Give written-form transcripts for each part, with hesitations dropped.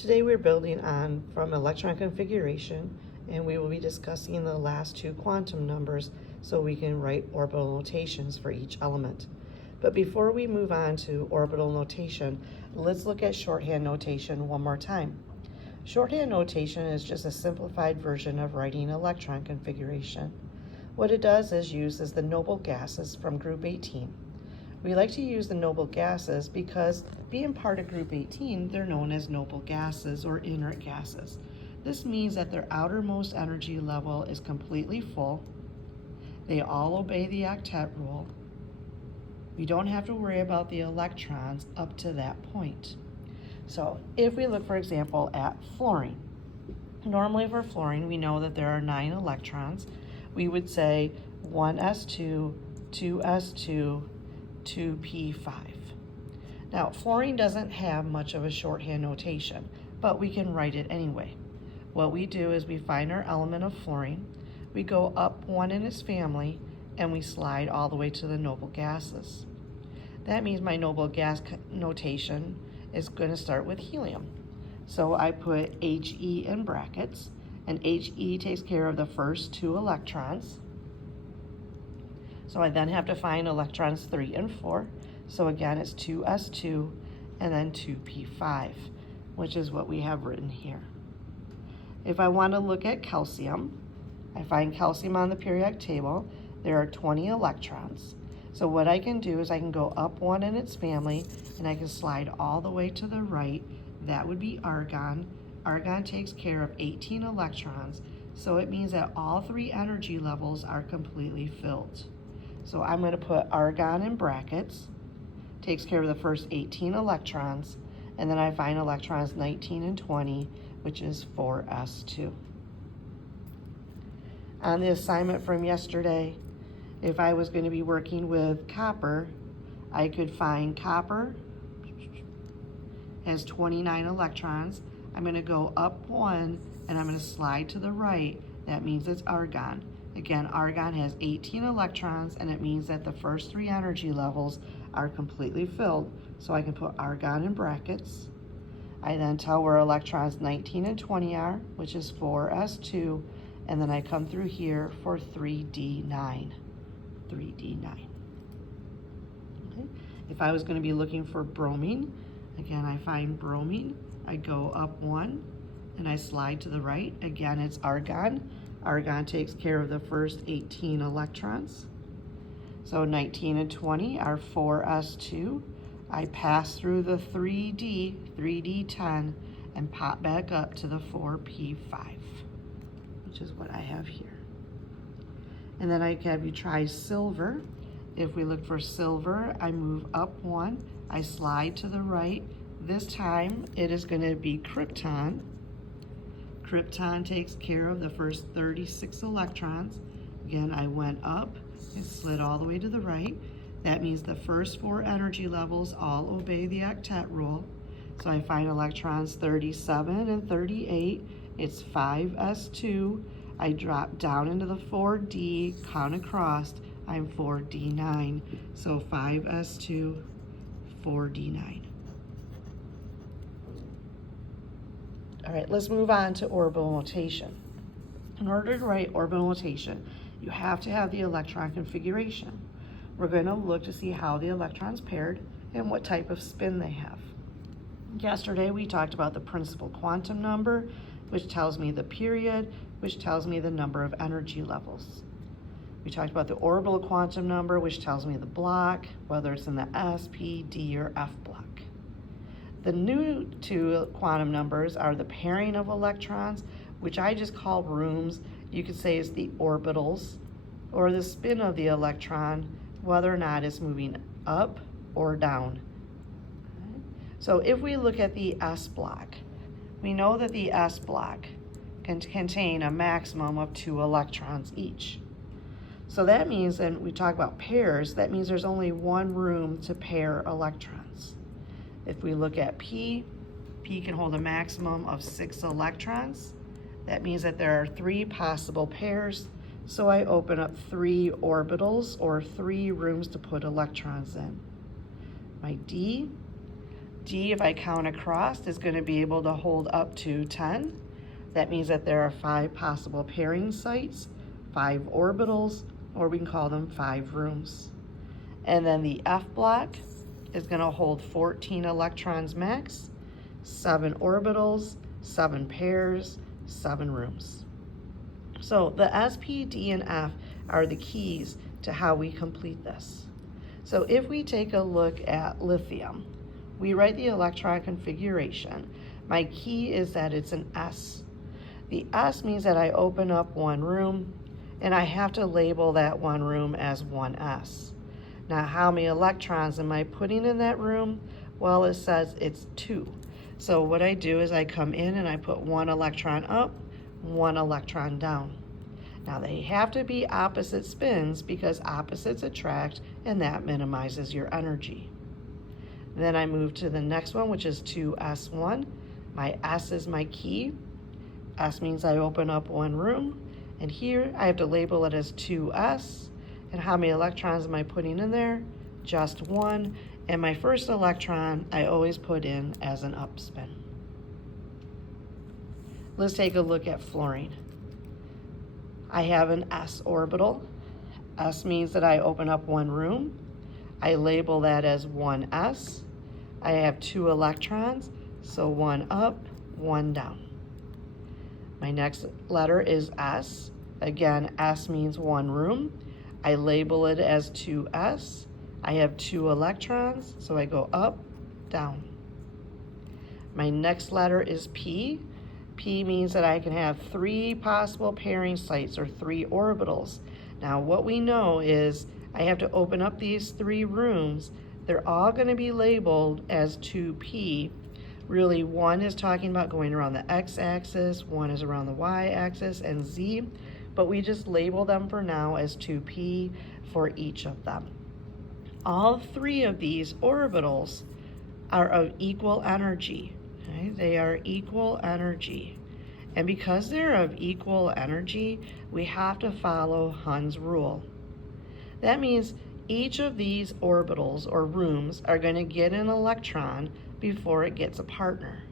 Today we're building on from electron configuration, and we will be discussing the last two quantum numbers so we can write orbital notations for each element. But before we move on to orbital notation, let's look at shorthand notation one more time. Shorthand notation is just a simplified version of writing electron configuration. What it does is uses the noble gases from group 18. We like to use the noble gases because being part of group 18, they're known as noble gases or inert gases. This means that their outermost energy level is completely full. They all obey the octet rule. We don't have to worry about the electrons up to that point. So if we look, for example, at fluorine. Normally for fluorine, we know that there are 9 electrons. We would say 1s2, 2s2, 2p5. Now, fluorine doesn't have much of a shorthand notation, but we can write it anyway. What we do is we find our element of fluorine, we go up one in its family, and we slide all the way to the noble gases. That means my noble gas notation is going to start with helium. So I put He in brackets, and He takes care of the first 2 electrons. So I then have to find electrons 3 and 4. So again, it's 2s2 and then 2p5, which is what we have written here. If I want to look at calcium, I find calcium on the periodic table. There are 20 electrons. So what I can do is I can go up one in its family and I can slide all the way to the right. That would be argon. Argon takes care of 18 electrons. So it means that all 3 energy levels are completely filled. So I'm going to put argon in brackets, takes care of the first 18 electrons, and then I find electrons 19 and 20, which is 4s2. On the assignment from yesterday, if I was going to be working with copper, I could find copper has 29 electrons. I'm going to go up one and I'm going to slide to the right. That means it's argon. Again, argon has 18 electrons, and it means that the first 3 energy levels are completely filled. So I can put argon in brackets. I then tell where electrons 19 and 20 are, which is 4s2, and then I come through here for 3d9. 3d9. Okay. If I was going to be looking for bromine, again, I find bromine. I go up one, and I slide to the right. Again, it's argon. Argon takes care of the first 18 electrons. So 19 and 20 are 4s2. I pass through the 3d10, and pop back up to the 4p5, which is what I have here. And then I have you try silver. If we look for silver, I move up one, I slide to the right. This time it is going to be krypton. Krypton takes care of the first 36 electrons. Again, I went up and slid all the way to the right. That means the first 4 energy levels all obey the octet rule. So I find electrons 37 and 38. It's 5s2. I drop down into the 4d, count across. I'm 4d9. So 5s2, 4d9. All right, let's move on to orbital notation. In order to write orbital notation, you have to have the electron configuration. We're going to look to see how the electrons paired and what type of spin they have. Yesterday, we talked about the principal quantum number, which tells me the period, which tells me the number of energy levels. We talked about the orbital quantum number, which tells me the block, whether it's in the S, P, D, or F block. The new 2 quantum numbers are the pairing of electrons, which I just call rooms. You could say it's the orbitals, or the spin of the electron, whether or not it's moving up or down. Okay. So if we look at the S block, we know that the S block can contain a maximum of 2 electrons each. So that means, and we talk about pairs, that means there's only one room to pair electrons. If we look at P can hold a maximum of 6 electrons. That means that there are 3 possible pairs. So I open up 3 orbitals, or 3 rooms to put electrons in. My D D, if I count across, is going to be able to hold up to 10. That means that there are 5 possible pairing sites, 5 orbitals, or we can call them 5 rooms. And then the F block is going to hold 14 electrons max, 7 orbitals, 7 pairs, 7 rooms. So the S, P, D, and F are the keys to how we complete this. So if we take a look at lithium, we write the electron configuration. My key is that it's an S. The S means that I open up one room, and I have to label that one room as 1s. Now, how many electrons am I putting in that room? Well, it says it's 2. So what I do is I come in and I put 1 electron up, 1 electron down. Now, they have to be opposite spins because opposites attract, and that minimizes your energy. Then I move to the next one, which is 2s1. My S is my key. S means I open up one room, and here I have to label it as 2s. And how many electrons am I putting in there? Just 1. And my first electron I always put in as an up spin. Let's take a look at fluorine. I have an s orbital. S means that I open up one room. I label that as 1s. I have 2 electrons, so 1 up, 1 down. My next letter is S. Again, S means one room. I label it as 2s. I have 2 electrons, so I go up, down. My next letter is P. P means that I can have 3 possible pairing sites or 3 orbitals. Now what we know is I have to open up these 3 rooms. They're all going to be labeled as 2p. Really, one is talking about going around the x-axis, one is around the y-axis, and z, but we just label them for now as 2p for each of them. All 3 of these orbitals are of equal energy. Okay? They are equal energy. And because they're of equal energy, we have to follow Hund's rule. That means each of these orbitals or rooms are going to get an electron before it gets a partner.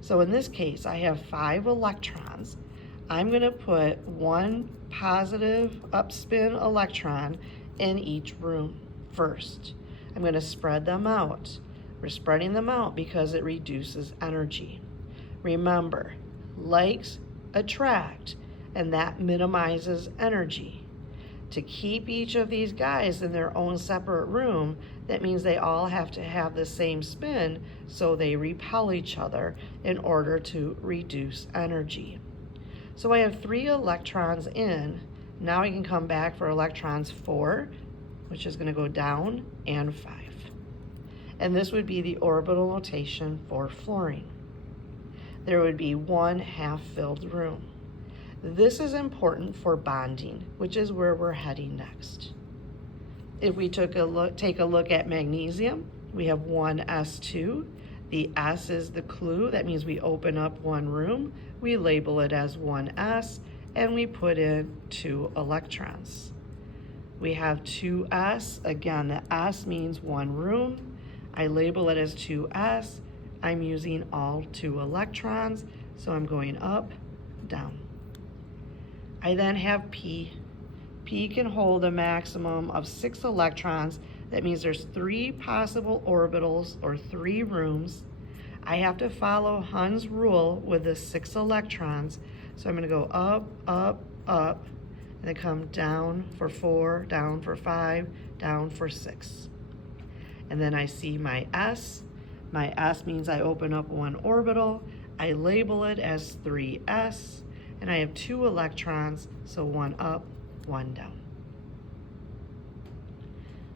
So in this case, I have 5 electrons. I'm going to put 1 positive upspin electron in each room first. I'm going to spread them out. We're spreading them out because it reduces energy. Remember, likes attract, and that minimizes energy. To keep each of these guys in their own separate room, that means they all have to have the same spin, so they repel each other in order to reduce energy. So I have 3 electrons in. Now I can come back for electrons 4, which is going to go down, and 5. And this would be the orbital notation for fluorine. There would be 1 half-filled room. This is important for bonding, which is where we're heading next. If we take a look at magnesium, we have 1s2. The S is the clue. That means we open up one room, we label it as 1s, and we put in 2 electrons. We have 2s. Again, the S means one room. I label it as 2s. I'm using all 2 electrons, so I'm going up, down. I then have P. P can hold a maximum of 6 electrons. That means there's 3 possible orbitals or 3 rooms. I have to follow Hund's rule with the 6 electrons. So I'm going to go up, up, up, and then come down for 4, down for 5, down for 6. And then I see my S. My S means I open up one orbital. I label it as 3s. And I have 2 electrons, so 1 up, 1 down.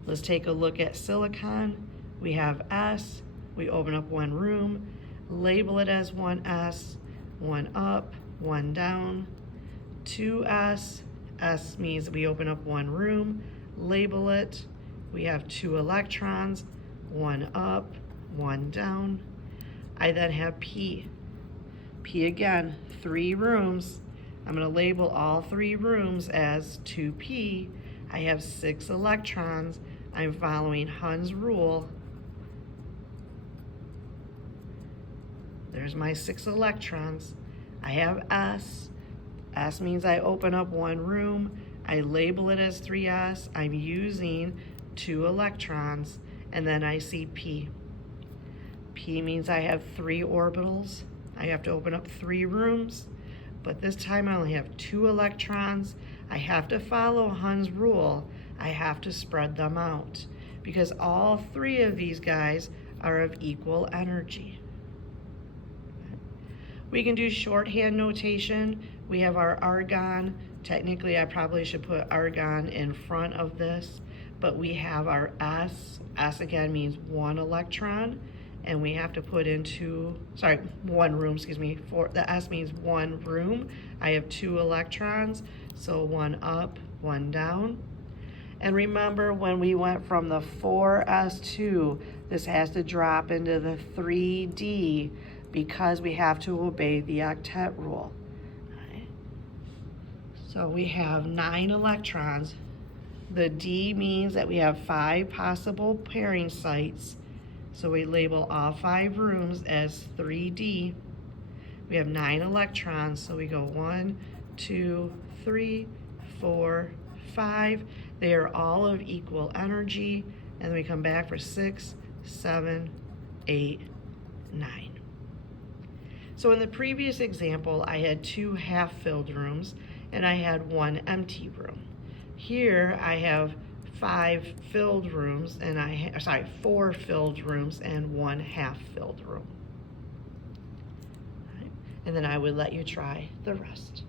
Let's take a look at silicon. We have S, we open up one room, label it as 1s, 1 up, 1 down, 2s, S means we open up one room, label it, we have 2 electrons, 1 up, 1 down. I then have P. P again, 3 rooms. I'm going to label all 3 rooms as 2p. I have 6 electrons. I'm following Hund's rule. There's my 6 electrons. I have S. S means I open up one room. I label it as 3s. I'm using 2 electrons. And then I see P. P means I have 3 orbitals. I have to open up 3 rooms. But this time I only have 2 electrons. I have to follow Hund's rule. I have to spread them out because all 3 of these guys are of equal energy. We can do shorthand notation. We have our argon. Technically, I probably should put argon in front of this, but we have our S. S again means 1 electron, and we have to put into, 1 room, the S means 1 room. I have 2 electrons, so 1 up, 1 down. And remember when we went from the 4s2, this has to drop into the 3d because we have to obey the octet rule. Right. So we have 9 electrons. The D means that we have 5 possible pairing sites. So we label all 5 rooms as 3D. We have 9 electrons, so we go 1, 2, 3, 4, 5. They are all of equal energy, and then we come back for 6, 7, 8, 9. So in the previous example, I had 2 half-filled rooms, and I had 1 empty room. Here I have 4 filled rooms and 1 half-filled room. Right. And then I would let you try the rest.